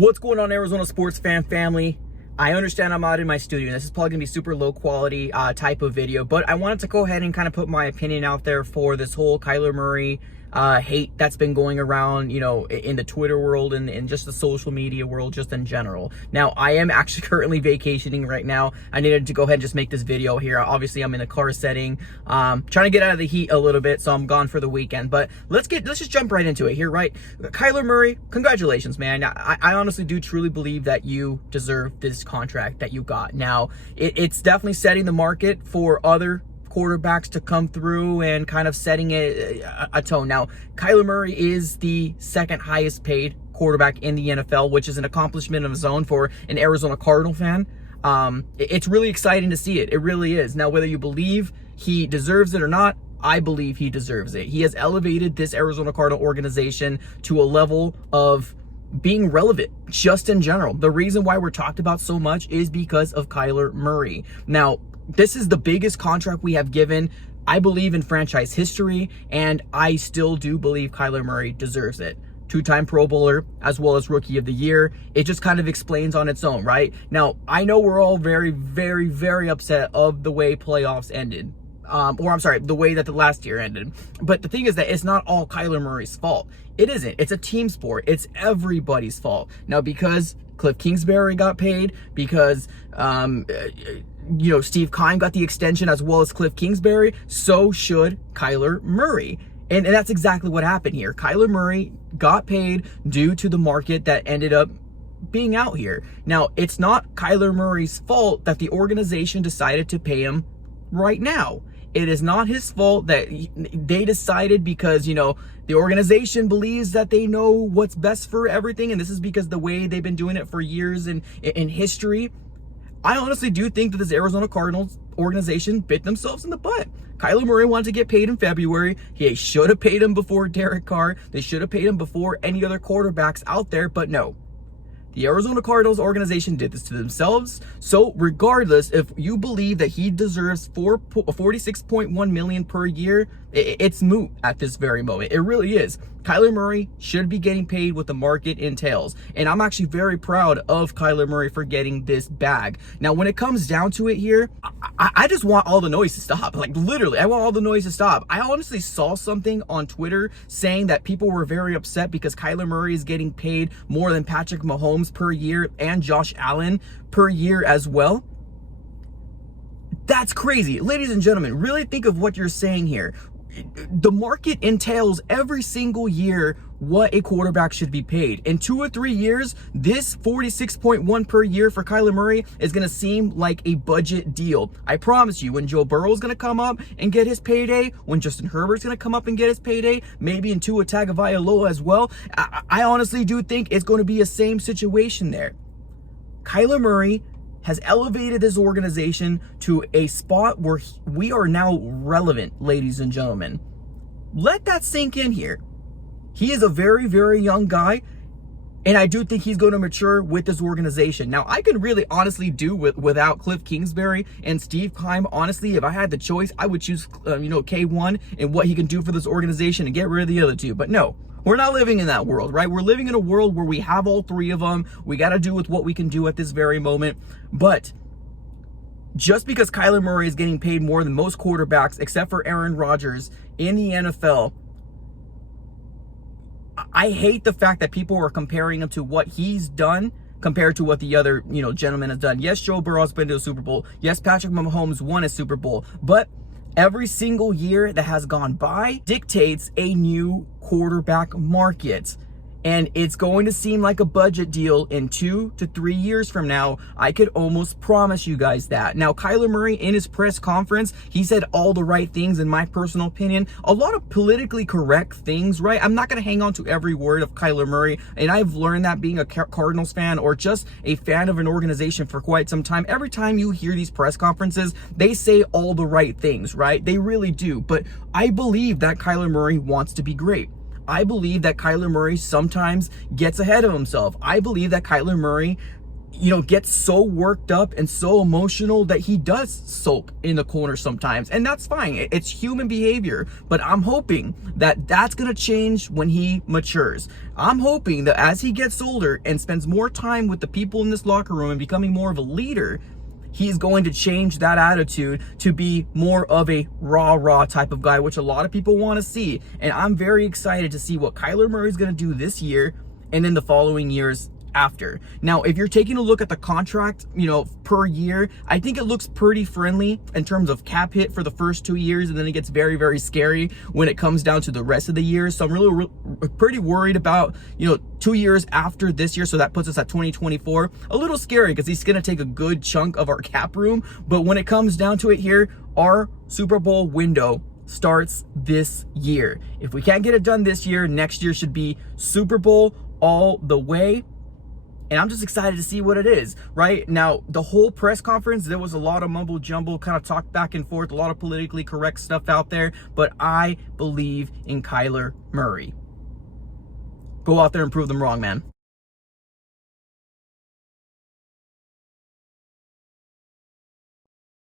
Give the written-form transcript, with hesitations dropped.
What's going on, Arizona sports fan family? I understand I'm out in my studio, and this is probably gonna be super low quality type of video, but I wanted to go ahead and kind of put my opinion out there for this whole Kyler Murray hate that's been going around, you know, in the Twitter world and just the social media world just in general. Now, I am actually currently vacationing right now. I needed to go ahead and just make this video here. Obviously, I'm in a car setting, trying to get out of the heat a little bit, so I'm gone for the weekend. But let's just jump right into it here, right? Kyler Murray, congratulations, man. I honestly do truly believe that you deserve this contract that you got. Now, it's definitely setting the market for other quarterbacks to come through and kind of setting a tone. Now, Kyler Murray is the second highest paid quarterback in the NFL, which is an accomplishment of his own for an Arizona Cardinal fan. It's really exciting to see it. It really is. Now, whether you believe he deserves it or not, I believe he deserves it. He has elevated this Arizona Cardinal organization to a level of being relevant just in general. The reason why we're talked about so much is because of Kyler Murray. Now, this is the biggest contract we have given, I believe, in franchise history, and I still do believe Kyler Murray deserves it. Two-time Pro Bowler, as well as Rookie of the Year. It just kind of explains on its own, right? Now, I know we're all very, very, very upset of the way playoffs ended. The way that the last year ended. But the thing is that it's not all Kyler Murray's fault. It isn't. It's a team sport. It's everybody's fault. Now, because Cliff Kingsbury got paid, because Steve Keim got the extension as well as Cliff Kingsbury, so should Kyler Murray. And that's exactly what happened here. Kyler Murray got paid due to the market that ended up being out here. Now, it's not Kyler Murray's fault that the organization decided to pay him right now. It is not his fault that they decided because, the organization believes that they know what's best for everything. And this is because the way they've been doing it for years in history. I honestly do think that this Arizona Cardinals organization bit themselves in the butt. Kyler Murray wanted to get paid in February. He should have paid him before Derek Carr. They should have paid him before any other quarterbacks out there, but no. The Arizona Cardinals organization did this to themselves. So regardless, if you believe that he deserves $46.1 million per year, it's moot at this very moment. It really is. Kyler Murray should be getting paid what the market entails. And I'm actually very proud of Kyler Murray for getting this bag. Now, when it comes down to it here, I just want all the noise to stop. Like, literally, I want all the noise to stop. I honestly saw something on Twitter saying that people were very upset because Kyler Murray is getting paid more than Patrick Mahomes per year and Josh Allen per year as well. That's crazy. Ladies and gentlemen, really think of what you're saying here. The market entails every single year what a quarterback should be paid. In 2 or 3 years, this 46.1 per year for Kyler Murray is going to seem like a budget deal. I promise you, when Joe Burrow is going to come up and get his payday, when Justin Herbert's going to come up and get his payday, maybe in Tua Tagovailoa as well, I honestly do think it's going to be a same situation there. Kyler Murray has elevated this organization to a spot where we are now relevant, ladies and gentlemen. Let that sink in here. He is a very, very young guy, and I do think he's going to mature with this organization. Now, I can really honestly do without Cliff Kingsbury and Steve Keim. Honestly, if I had the choice, I would choose, K1 and what he can do for this organization and get rid of the other two. But no. We're not living in that world, right? We're living in a world where we have all three of them. We got to do with what we can do at this very moment. But just because Kyler Murray is getting paid more than most quarterbacks, except for Aaron Rodgers in the NFL, I hate the fact that people are comparing him to what he's done compared to what the other, gentleman has done. Yes, Joe Burrow's been to a Super Bowl. Yes, Patrick Mahomes won a Super Bowl. But every single year that has gone by dictates a new quarterback market. And it's going to seem like a budget deal in 2 to 3 years from now. I could almost promise you guys that. Now, Kyler Murray, in his press conference, he said all the right things, in my personal opinion. A lot of politically correct things, right? I'm not going to hang on to every word of Kyler Murray. And I've learned that being a Cardinals fan or just a fan of an organization for quite some time. Every time you hear these press conferences, they say all the right things, right? They really do. But I believe that Kyler Murray wants to be great. I believe that Kyler Murray sometimes gets ahead of himself. I believe that Kyler Murray gets so worked up and so emotional that he does sulk in the corner sometimes. And that's fine. It's human behavior. But I'm hoping that that's going to change when he matures. I'm hoping that as he gets older and spends more time with the people in this locker room and becoming more of a leader, he's going to change that attitude to be more of a rah type of guy, which a lot of people want to see. And I'm very excited to see what Kyler Murray is going to do this year and then the following years after. Now, if you're taking a look at the contract, per year, I think it looks pretty friendly in terms of cap hit for the first 2 years, and then it gets very, very scary when it comes down to the rest of the years. So I'm really pretty worried about, 2 years after this year. So that puts us at 2024. A little scary because he's going to take a good chunk of our cap room. But when it comes down to it here, our Super Bowl window starts this year. If we can't get it done this year, next year should be Super Bowl all the way. And I'm just excited to see what it is, right? Now, the whole press conference, there was a lot of mumble jumble, kind of talk back and forth, a lot of politically correct stuff out there, but I believe in Kyler Murray. Go out there and prove them wrong, man.